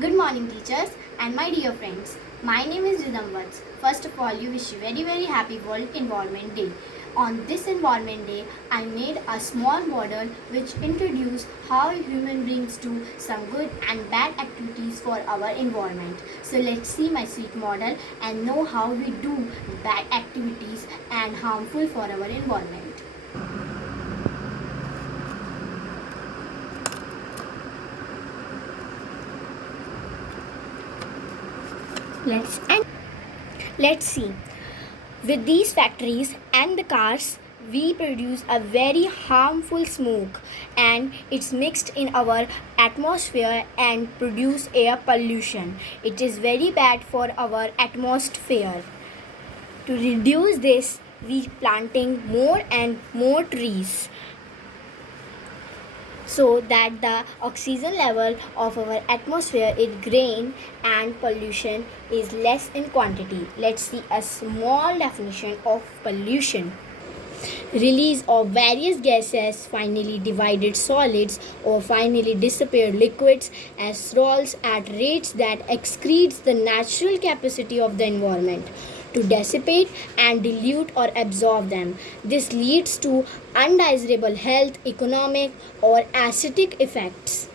Good morning, teachers and my dear friends. My name is Ridham Vats. First of all, you wish you very happy World Environment Day. On this Environment Day, I made a small model which introduced how human beings do some good and bad activities for our environment. So let's see my sweet model and know how we do bad activities and harmful for our environment. Let's see. With these factories and the cars, we produce a very harmful smoke and it's mixed in our atmosphere and produce air pollution. It is very bad for our atmosphere. To reduce this, we planting more and more trees so that the oxygen level of our atmosphere is gain and pollution is less in quantity. Let's see a small definition of pollution. Release of various gases, finally divided solids or finally disappeared liquids as sols at rates that exceeds the natural capacity of the environment to dissipate and dilute or absorb them. This leads to undesirable health, economic or aesthetic effects.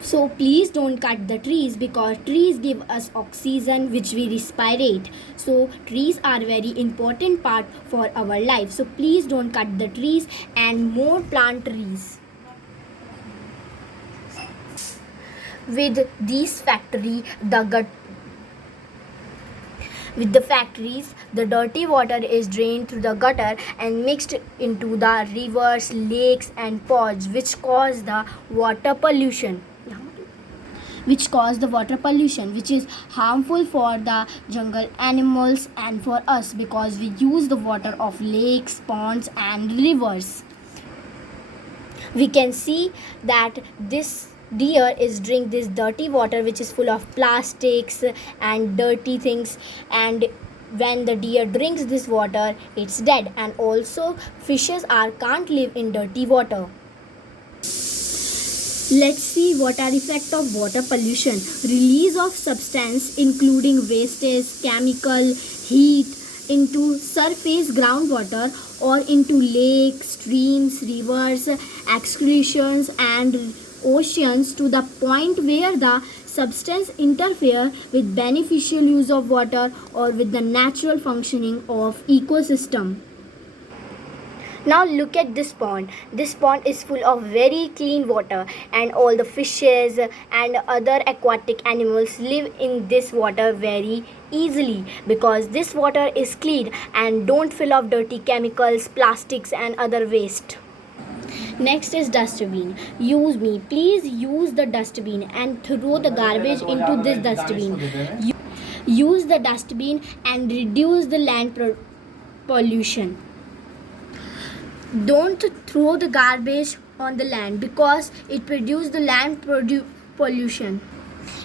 So please don't cut the trees because trees give us oxygen which we respirate. So trees are very important part for our life. So please don't cut the trees and more plant trees. With these factory, with the factories, the dirty water is drained through the gutter and mixed into the rivers, lakes and ponds which cause the water pollution. Which is harmful for the jungle animals and for us because we use the water of lakes, ponds and rivers. We can see that this deer is drink this dirty water which is full of plastics and dirty things, and when the deer drinks this water it's dead, and also fishes can't live in dirty water. Let's see what are effects of water pollution. Release of substance including wastage, chemical, heat into surface groundwater or into lakes, streams, rivers, excretions and oceans to the point where the substance interfere with beneficial use of water or with the natural functioning of ecosystem. Now look at this pond. This pond is full of very clean water and all the fishes and other aquatic animals live in this water very easily because this water is clean and don't fill of dirty chemicals, plastics and other waste. Next is dustbin. Please use the dustbin and throw the garbage into this dustbin. Use the dustbin and reduce the land pollution. Don't throw the garbage on the land because it produces the land pollution.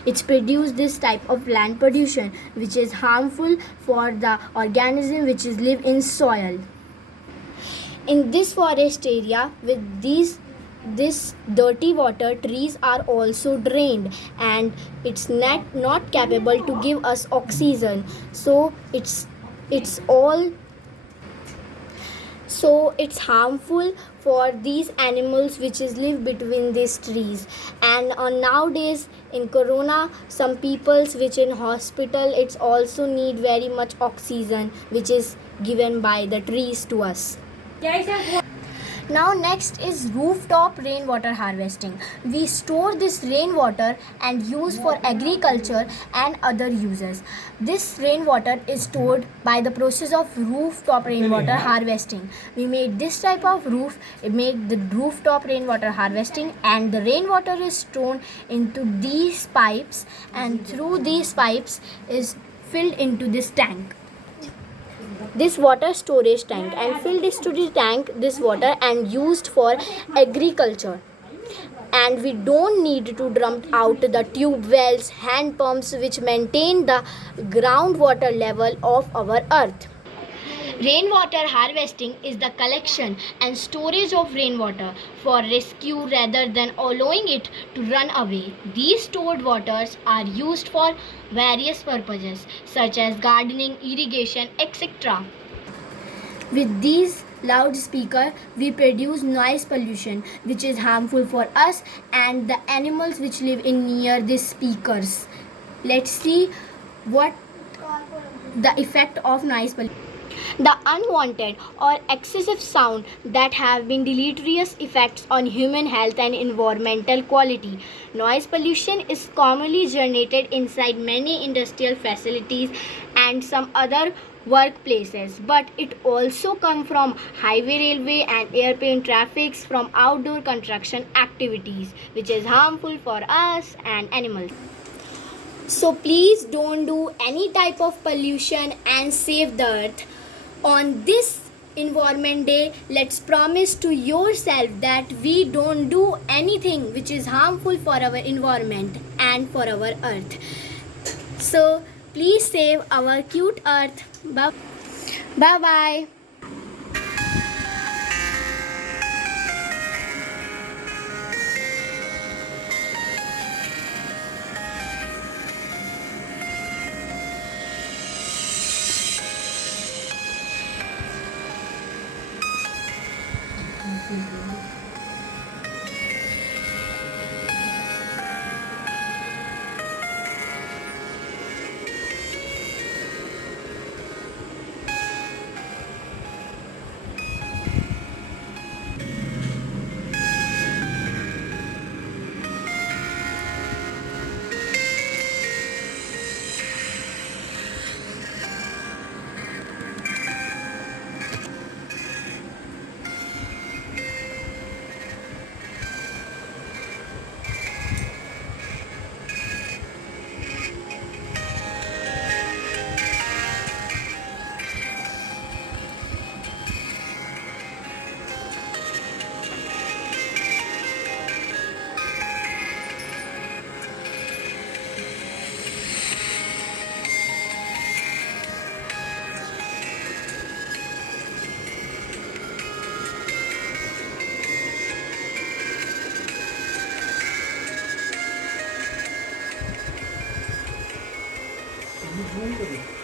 It's produce this type of land pollution which is harmful for the organism which is live in soil. In this forest area with this dirty water, trees are also drained and it's not capable to give us oxygen. So it's harmful for these animals which is live between these trees. And nowadays in corona, some peoples which in hospital it's also need very much oxygen which is given by the trees to us. Now next is rooftop rainwater harvesting. We store this rainwater and use for agriculture and other uses. This rainwater is stored by the process of rooftop rainwater harvesting. We made this type of roof, made the rooftop rainwater harvesting, and the rainwater is stored into these pipes and through these pipes is filled into this tank. This water storage tank and filled into the tank this water and used for agriculture, and we don't need to dump out the tube wells, hand pumps which maintain the groundwater level of our earth. Rainwater harvesting is the collection and storage of rainwater for rescue rather than allowing it to run away. These stored waters are used for various purposes such as gardening, irrigation, etc. With these loudspeaker, we produce noise pollution which is harmful for us and the animals which live in near these speakers. Let's see what the effect of noise pollution. The unwanted or excessive sound that have been deleterious effects on human health and environmental quality. Noise pollution is commonly generated inside many industrial facilities and some other workplaces, but it also comes from highway, railway and airplane traffics from outdoor construction activities, which is harmful for us and animals. So please don't do any type of pollution and save the earth. On this environment day, let's promise to yourself that we don't do anything which is harmful for our environment and for our earth. So please save our cute earth. Bye bye. Muito bom,